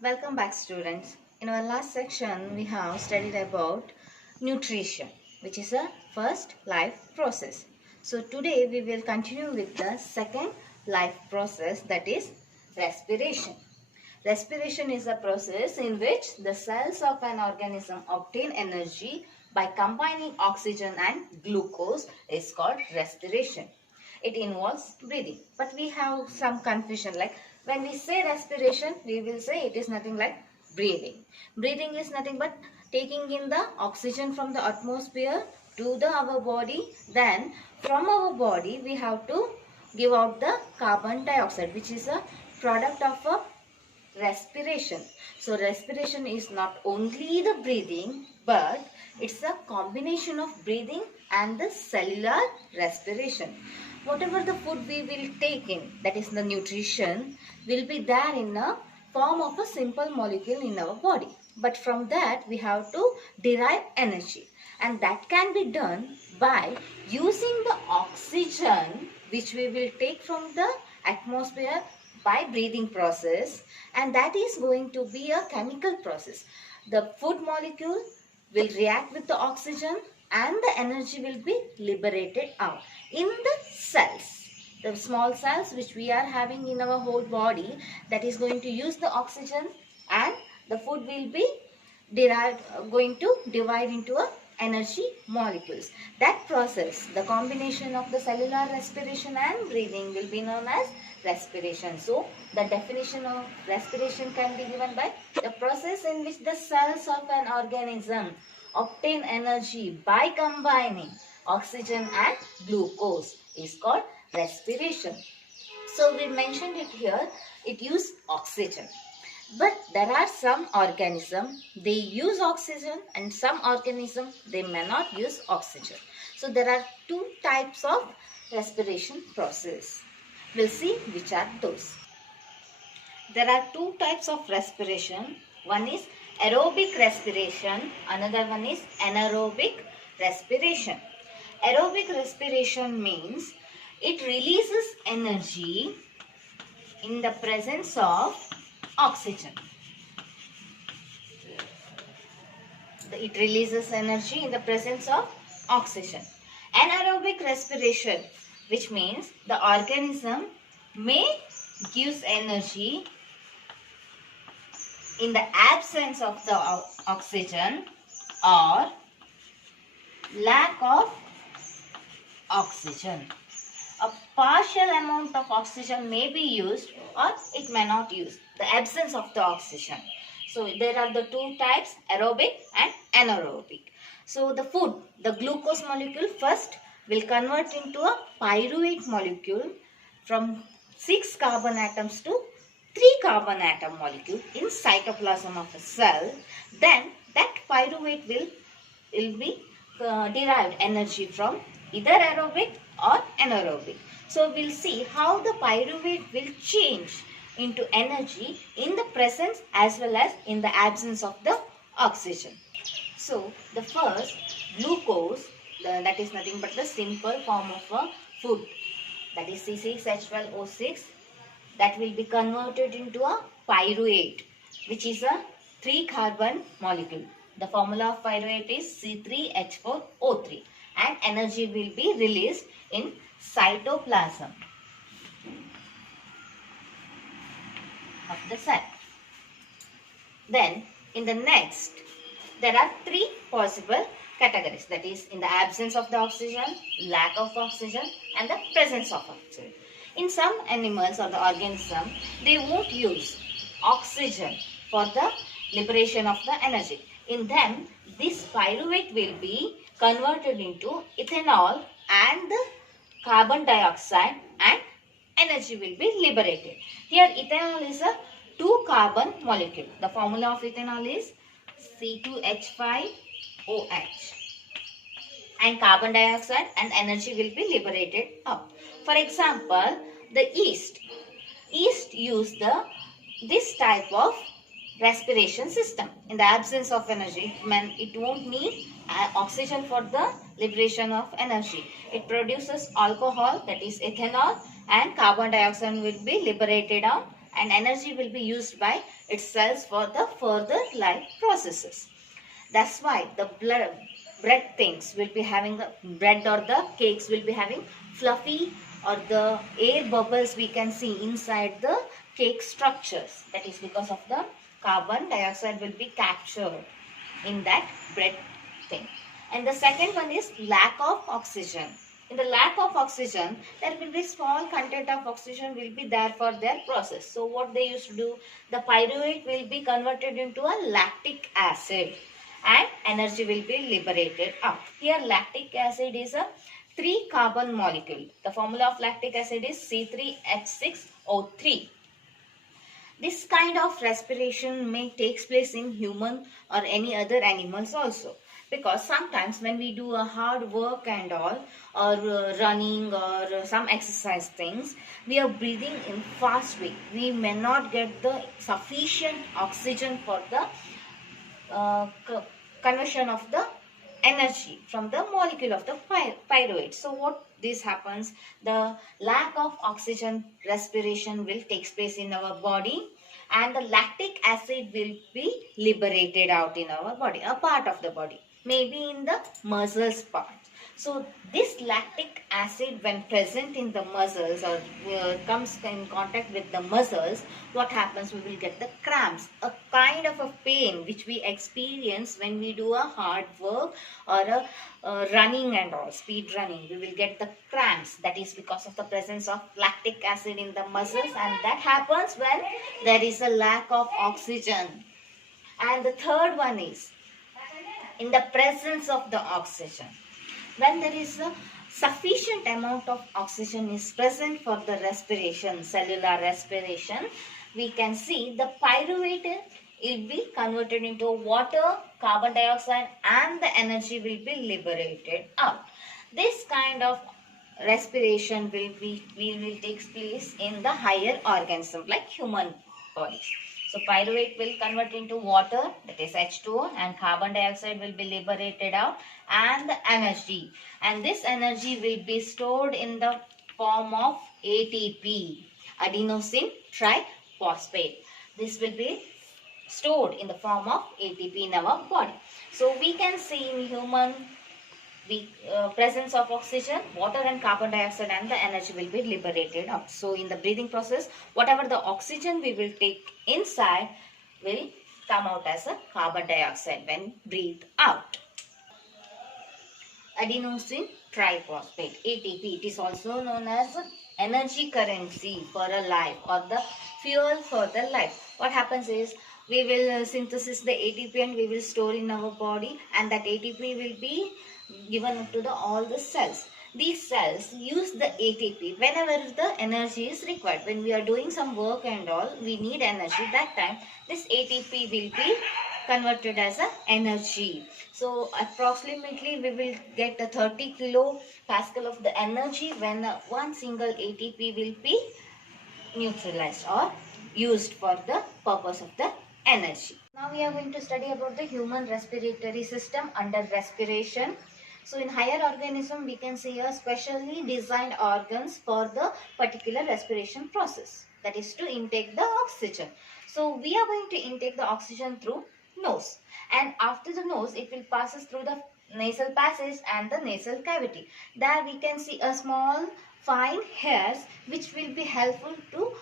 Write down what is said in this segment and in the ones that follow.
Welcome back, students. In our last section, we have studied about nutrition, which is a first life process. So today we will continue with the second life process, that is respiration. Respiration is a process in which the cells of an organism obtain energy by combining oxygen and glucose is called respiration. It involves breathing. But we have some confusion, like when we say respiration, we will say it is nothing like breathing. Breathing is nothing but taking in the oxygen from the atmosphere to our body. Then from our body we have to give out the carbon dioxide, which is a product of a respiration. So respiration is not only the breathing, but it's a combination of breathing and the cellular respiration. Whatever the food we will take in, that is the nutrition, will be there in a form of a simple molecule in our body. But from that we have to derive energy, and that can be done by using the oxygen which we will take from the atmosphere by breathing process, and that is going to be a chemical process. The food molecule will react with the oxygen and the energy will be liberated out in the cells. The small cells which we are having in our whole body, that is going to use the oxygen, and the food will be going to divide into a energy molecules. That process, the combination of the cellular respiration and breathing, will be known as respiration. So the definition of respiration can be given by the process in which the cells of an organism obtain energy by combining oxygen and glucose is called respiration. So we mentioned it here, it uses oxygen. But there are some organisms, they use oxygen, and some organisms, they may not use oxygen. So there are two types of respiration process. We'll see which are those. There are two types of respiration. One is aerobic respiration, another one is anaerobic respiration. Aerobic respiration means it releases energy in the presence of oxygen. It releases energy in the presence of oxygen. Anaerobic respiration, which means the organism may gives energy in the absence of the oxygen or lack of oxygen. A partial amount of oxygen may be used or it may not use, the absence of the oxygen. So there are the two types, aerobic and anaerobic. So the food, the glucose molecule first will convert into a pyruvate molecule from 6 carbon atoms to 3 carbon atom molecule in cytoplasm of a cell. Then that pyruvate will be derived energy from either aerobic or anaerobic. So we'll see how the pyruvate will change into energy in the presence as well as in the absence of the oxygen. So the first, glucose, that is nothing but the simple form of a food, that is C6H12O6, that will be converted into a pyruvate, which is a 3 carbon molecule. The formula of pyruvate is C3H4O3, and energy will be released in cytoplasm of the cell. Then in the next, there are 3 possible categories, that is in the absence of the oxygen, lack of oxygen, and the presence of oxygen. In some animals or the organism, they won't use oxygen for the liberation of the energy. In them, this pyruvate will be converted into ethanol and the carbon dioxide, and energy will be liberated. Here ethanol is a 2 carbon molecule. The formula of ethanol is C2H5OH, and carbon dioxide and energy will be liberated up. For example, the yeast use this type of respiration system. In the absence of energy, it won't need oxygen for the liberation of energy. It produces alcohol, that is ethanol, and carbon dioxide will be liberated out, and energy will be used by its cells for the further life processes. That's why the bread things will be having the bread or the cakes will be having fluffy or the air bubbles we can see inside the cake structures. That is because of the carbon dioxide will be captured in that bread thing. And the second one is lack of oxygen. In the lack of oxygen, there will be small content of oxygen will be there for their process. So what they used to do, the pyruvate will be converted into a lactic acid and energy will be liberated out. Here lactic acid is a 3 carbon molecule. The formula of lactic acid is C3H6O3. This kind of respiration may take place in human or any other animals also, because sometimes when we do a hard work and all, or running or some exercise things, we are breathing in fast way. We may not get the sufficient oxygen for the conversion of the energy from the molecule of the pyruvate. So what this happens, the lack of oxygen respiration will take place in our body, and the lactic acid will be liberated out in our body, a part of the body, maybe in the muscles part. So this lactic acid, when present in the muscles or comes in contact with the muscles, what happens, we will get the cramps, a kind of a pain which we experience when we do a hard work or a running and all, speed running. We will get the cramps. That is because of the presence of lactic acid in the muscles, and that happens when there is a lack of oxygen. And the third one is in the presence of the oxygen. When there is a sufficient amount of oxygen is present for the respiration, cellular respiration, we can see the pyruvate will be converted into water, carbon dioxide, and the energy will be liberated out. This kind of respiration will take place in the higher organism like human bodies. So pyruvate will convert into water, that is H2O, and carbon dioxide will be liberated out, and the energy. And this energy will be stored in the form of ATP, adenosine triphosphate. This will be stored in the form of ATP in our body. So we can see in human the presence of oxygen, water and carbon dioxide, and the energy will be liberated out. So in the breathing process, whatever the oxygen we will take inside will come out as a carbon dioxide when breathed out. Adenosine triphosphate, ATP, it is also known as energy currency for a life, or the fuel for the life. What happens is, we will synthesize the ATP and we will store in our body, and that ATP will be given to all the cells. These cells use the ATP whenever the energy is required. When we are doing some work and all, we need energy. That time this ATP will be converted as a energy. So approximately we will get a 30 kilopascal of the energy when one single ATP will be neutralized or used for the purpose of the energy. Now we are going to study about the human respiratory system under respiration. So in higher organism, we can see a specially designed organs for the particular respiration process. That is to intake the oxygen. So we are going to intake the oxygen through nose. And after the nose, it will passes through the nasal passage and the nasal cavity. There we can see a small fine hairs which will be helpful to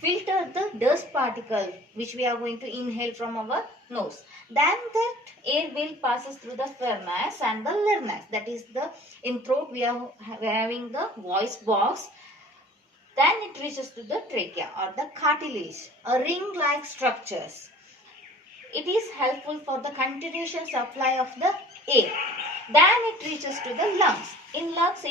filter the dust particle which we are going to inhale from our nose. Then that air will passes through the pharynx and the larynx. That is the in throat we are having the voice box. Then it reaches to the trachea or the cartilage, a ring-like structures. It is helpful for the continuation supply of the air. Then it reaches to the lungs. In lungs,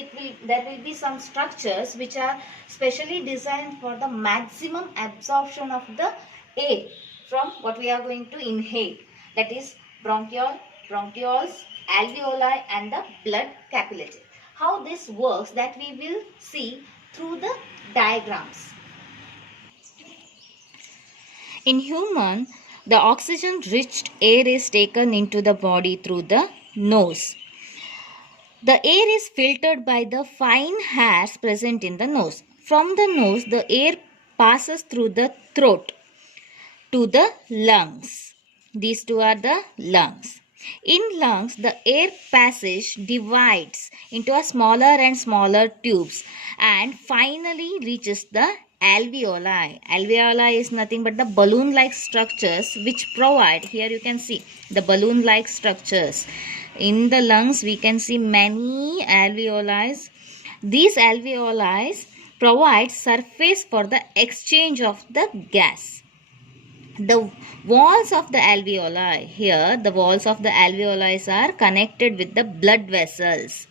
there will be some structures which are specially designed for the maximum absorption of the air from what we are going to inhale. That is bronchioles, alveoli, and the blood capillaries. How this works, that we will see through the diagrams. In human, the oxygen-rich air is taken into the body through the nose. The air is filtered by the fine hairs present in the nose. From the nose, the air passes through the throat. to the lungs. These two are the lungs. In lungs, the air passage divides into a smaller and smaller tubes and finally reaches the alveoli. Alveoli is nothing but the balloon-like structures which provide, here you can see the balloon-like structures. In the lungs, we can see many alveoli. These alveoli provide surface for the exchange of the gas. The walls of the alveoli, here the walls of the alveoli are connected with the blood vessels.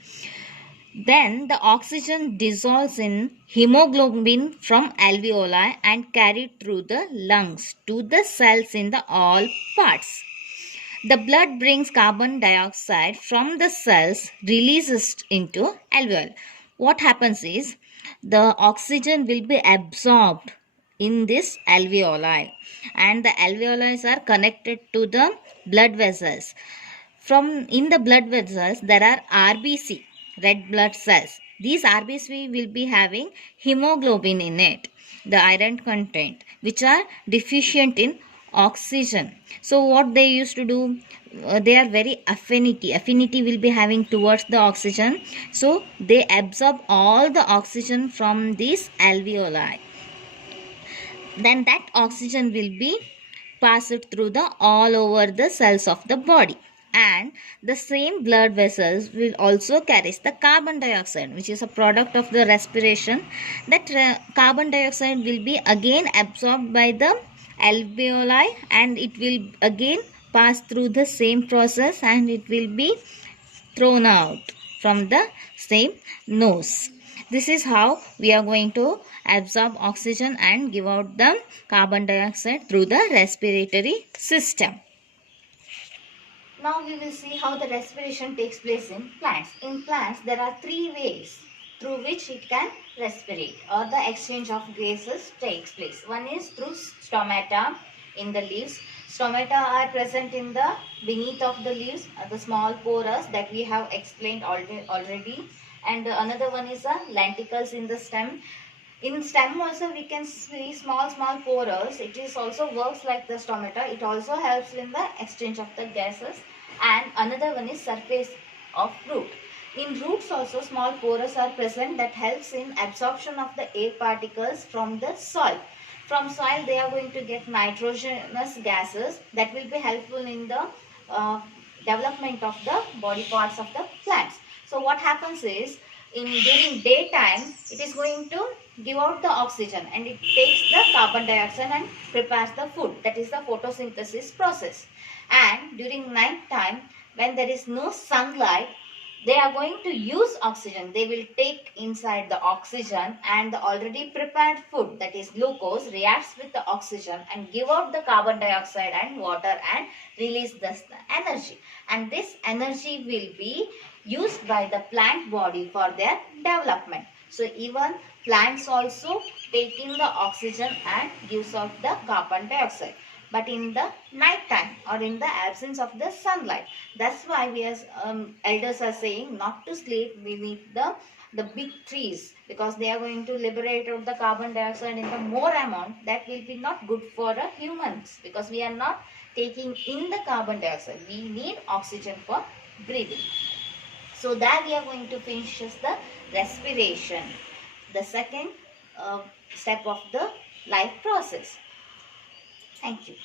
Then the oxygen dissolves in hemoglobin from alveoli and carried through the lungs to the cells in the all parts. The blood brings carbon dioxide from the cells, releases into alveoli. What happens is the oxygen will be absorbed in this alveoli and the alveoli are connected to the blood vessels. From in the blood vessels there are RBC, red blood cells. These RBC will be having hemoglobin in it, the iron content, which are deficient in oxygen. So what they used to do, they are very affinity will be having towards the oxygen, so they absorb all the oxygen from these alveoli. Then that oxygen will be passed through the all over the cells of the body, and the same blood vessels will also carry the carbon dioxide, which is a product of the respiration. That carbon dioxide will be again absorbed by the alveoli and it will again pass through the same process and it will be thrown out from the same nose. This is how we are going to absorb oxygen and give out the carbon dioxide through the respiratory system. Now we will see how the respiration takes place in plants. In plants, there are three ways through which it can respirate or the exchange of gases takes place. One is through stomata in the leaves. Stomata are present in the beneath of the leaves, the small pores that we have explained already. And another one is the lenticels in the stem. In stem also we can see small pores. It is also works like the stomata. It also helps in the exchange of the gases. And another one is surface of root. In roots also small pores are present that helps in absorption of the air particles from the soil. From soil they are going to get nitrogenous gases that will be helpful in the development of the body parts of the plants. So what happens is during daytime it is going to give out the oxygen and it takes the carbon dioxide and prepares the food, that is the photosynthesis process. And during night time when there is no sunlight, they are going to use oxygen. They will take inside the oxygen and the already prepared food, that is glucose, reacts with the oxygen and give out the carbon dioxide and water and release the energy. And this energy will be used by the plant body for their development. So even plants also take in the oxygen and gives out the carbon dioxide. But in the night time or in the absence of the sunlight, that's why we as elders are saying not to sleep beneath the big trees, because they are going to liberate out the carbon dioxide in the more amount that will be not good for humans, because we are not taking in the carbon dioxide. We need oxygen for breathing. So that we are going to finish the respiration, the second step of the life process. Thank you.